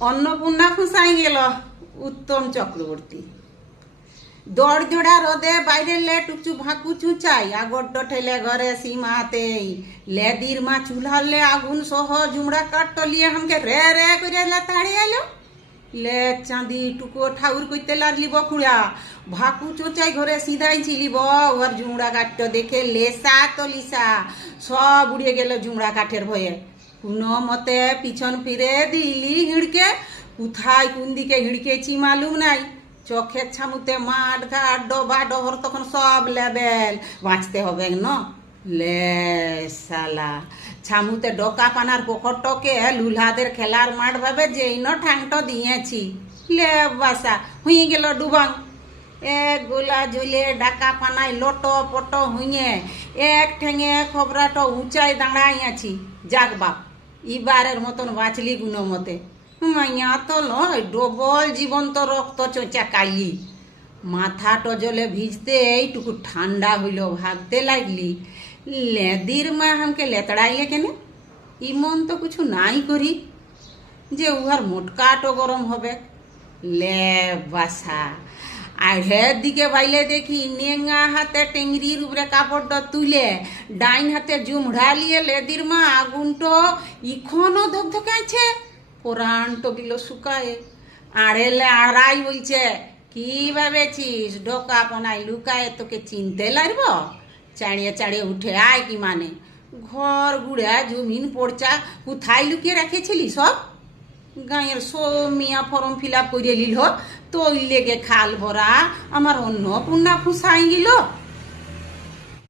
অন্নপূর্ণা ফুসাই গেল উত্তম চক্রবর্তী। দড় জোড়া রোদে বাইরে লে টুকচু ভাকুচু চাই আগর ঠেলে ঘরে সীমাতে লেদির মা চুলালে আগুন সহ ঝুমড়া কাঠ তলিয়ে হামকে রে রে করে তাড়ি এলো। লে চাঁদি টুকো ঠাউর করতে লাগলিব খুঁড়া ভাকু চোচাই ঘরে সিধাই ছিলিব ওর ঝুমড়া কাঠ দেখে লেসা তলিসা সব উড়িয়ে গেল ঝুমড়া কাঠের ভয়ে। কোনো মতে পিছন ফিরে দিলি হিড়কে, কোথায় কোন দিকে হিড়কেছি মালুম নাই। চোখের ছামুতে মাঠ ঘাট ডোবা ডহর তখন সব লেবেল, বাঁচতে হবে ন। লে সালা ছামুতে ডোকা পানার পকটকে লুলাদের খেলার মাঠ ভাবে যেই ন ঠাংটো দিয়েছি। লে বাসা হুঁয়ে গেল ডুবাং। এক গোলা ঝুলে ডাকা পানায় লোটো পটো হুঁয়ে এক ঠেঙে খবরাটো উঁচায় দাঁড়াইয়াছি। যাক বাপ, এবারের মতন বাঁচলি গুণমতে। মাইয়া তো নয়, ডবল জীবন্ত রক্ত চোঁচা কালি। মাথা টজলে ভিজতে এইটুকু ঠান্ডা হইল, ভাবতে লাগলি লেদির মা হামকে লেতড়াইলে কেন? ইমন তো কিছু নাই করি যে উহার মোটকাটো গরম হবে। লে বাসা আড়ের দিকে বাইলে দেখি নেঙা হাতে টেংরির উপরে কাপড়টা তুলে ডাইন হাতে জুমড়া লিয়ে লেদির মা আগুনটো ইখনো ধকধকাইছে। পুরাণটো গিল শুকায়। আড়েলে আড়াই বলছে, কি ভেবেছিস ডোকা পনাই লুকায় তোকে চিনতে লাগব? চাড়িয়ে চাড়িয়ে উঠে আয় কি মানে? ঘর গুড়া জমিন পড়চা কোথায় লুকিয়ে রেখেছিলি সব? গাঁয়ের সব মিয়া ফর্ম ফিল আপ করিয়ে লিল তো লেগে খাল ভরা আমার অন্নপূর্ণা ফুসাই গেল।